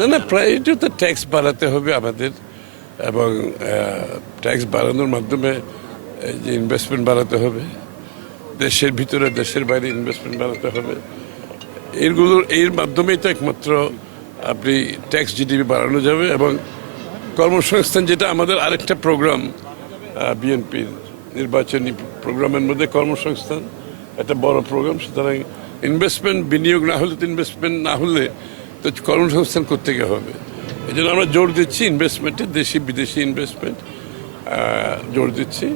না না, প্রায়োরিটি তো ট্যাক্স বাড়াতে হবে আমাদের, এবং ট্যাক্স বাড়ানোর মাধ্যমে যে ইনভেস্টমেন্ট বাড়াতে হবে, দেশের ভিতরে দেশের বাইরে ইনভেস্টমেন্ট বাড়াতে হবে। এর মাধ্যমেই তো একমাত্র আপনি ট্যাক্স জিডিপি বাড়ানো যাবে, এবং কর্মসংস্থান, যেটা আমাদের আরেকটা প্রোগ্রাম বিএনপির নির্বাচনী প্রোগ্রামের মধ্যে কর্মসংস্থান একটা বড় প্রোগ্রাম। সুতরাং ইনভেস্টমেন্ট, বিনিয়োগ না হলে তো ইনভেস্টমেন্ট না হলে তো কর্মসংস্থান করতে গিয়ে হবে। এই জন্য আমরা জোর দিচ্ছি ইনভেস্টমেন্টে, দেশি বিদেশি ইনভেস্টমেন্ট জোর দিচ্ছি।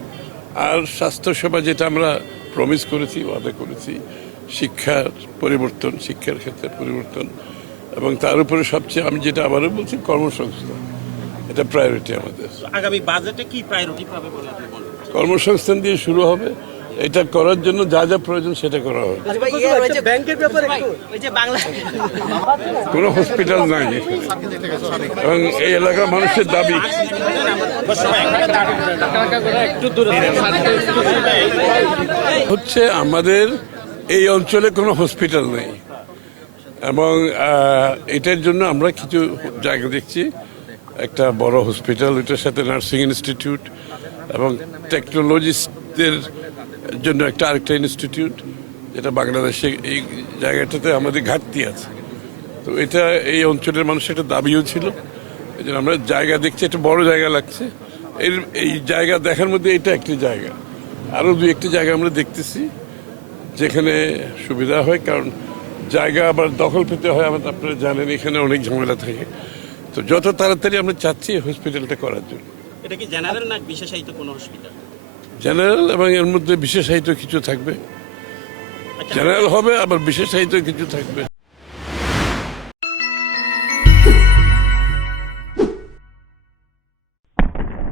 আর স্বাস্থ্যসেবা, যেটা আমরা প্রমিস করেছি, ওয়াদা করেছি, শিক্ষার পরিবর্তন, শিক্ষার ক্ষেত্রে পরিবর্তন, এবং তার উপরে সবচেয়ে আমি যেটা আবারও বলছি, কর্মসংস্থান, এটা প্রায়োরিটি আমাদের। আগামী বাজেটে কি প্রায়োরিটি পাবে বলে আপনি বলেন? কর্মসংস্থান দিয়ে শুরু হবে, এটা করার জন্য যা যা প্রয়োজন সেটা করা হবে। কোনো হসপিটাল নাই এবং এই এলাকার মানুষের দাবি। হচ্ছে আমাদের এই অঞ্চলে কোনো হসপিটাল নেই, এবং এটার জন্য আমরা কিছু জায়গা দেখছি, একটা বড় হসপিটাল, এটার সাথে নার্সিং ইনস্টিটিউট এবং টেকনোলজিস্টদের জন্য একটা আরেকটা ইনস্টিটিউট, যেটা বাংলাদেশে এই জায়গাটাতে আমাদের ঘাটতি আছে। তো এটা এই অঞ্চলের মানুষের একটা দাবিও ছিল, এই জন্য আমরা জায়গা দেখছি, একটা বড় জায়গা লাগছে। এই জায়গা দেখার মধ্যে এটা একটি জায়গা, আরও দুই একটি জায়গা আমরা দেখতেছি যেখানে সুবিধা হয়, কারণ জায়গা আবার দখল পেতে হয়, আপনারা জানেন এখানে অনেক ঝামেলা থাকে। তো যত তাড়াতাড়ি আমরা চাচ্ছি হসপিটালটা করার জন্য। এটা কি জেনারেল না বিশেষায়িত কোনো হসপিটাল? জেনারেল, এবং এর মধ্যে বিশেষায়িত কিছু থাকবে। জেনারেল হবে, আবার বিশেষায়িত কিছু থাকবে।